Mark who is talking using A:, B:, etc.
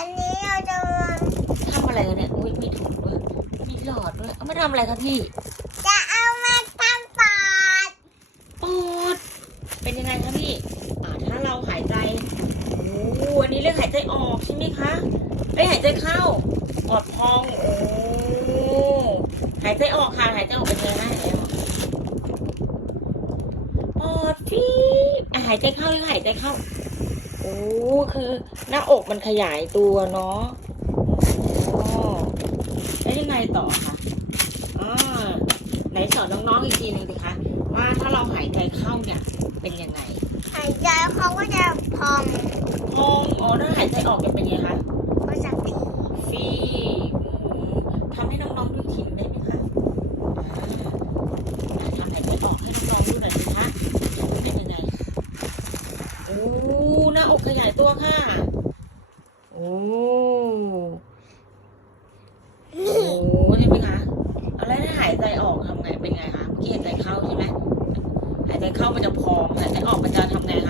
A: ันนี้เราจะมา
B: ทำอะไรกันเนี่ยอุ้ยมีถุงด้วยมีหลอดด้วยเอามาทำอะไรครับพี่
A: จะเอามาทำปอด
B: ปอดเป็นยังไงครับพี่อ่าถ้าเราหายใจโอ้อันนี้เรื่องหายใจออกใช่ไหมคะไอ้หายใจเข้าปอดพองโอ้หายใจออกค่ะหายใจออกเป็นยังไงปอดฟีหายใจเข้ายังหายใจเข้า โอ้คือหน้าอกมันขยายตัวเนาะอ๋อแล้วยังไงต่อคะอ่าไหนสอนน้องๆอีกทีหนึ่งสิคะว่าถ้าเราหายใจเข้าเนี่ยเป็นยังไง
A: หายใจเขาก็จะพอง
B: พองอ๋อถ้าหายใจออกจะเป็นยังไงคะ
A: ก็จะพี
B: ฟีอืมทำให้น้องๆดูทีได้ไหมคะอ่าทำหายใจออกให้น้องๆดูหน่อยสิคะเป็นยังไงโอ้ห น้าอกขยายตัวค่ะ โอ้
A: โอ้
B: ใช่ไหมคะเอาแล้วถ้าหายใจออกทำไงเป็นไงคะเมื่อกี้หายใจเข้าใช่ไหมหายใจเข้ามันจะพองหายใจออกมันจะทำไงคะ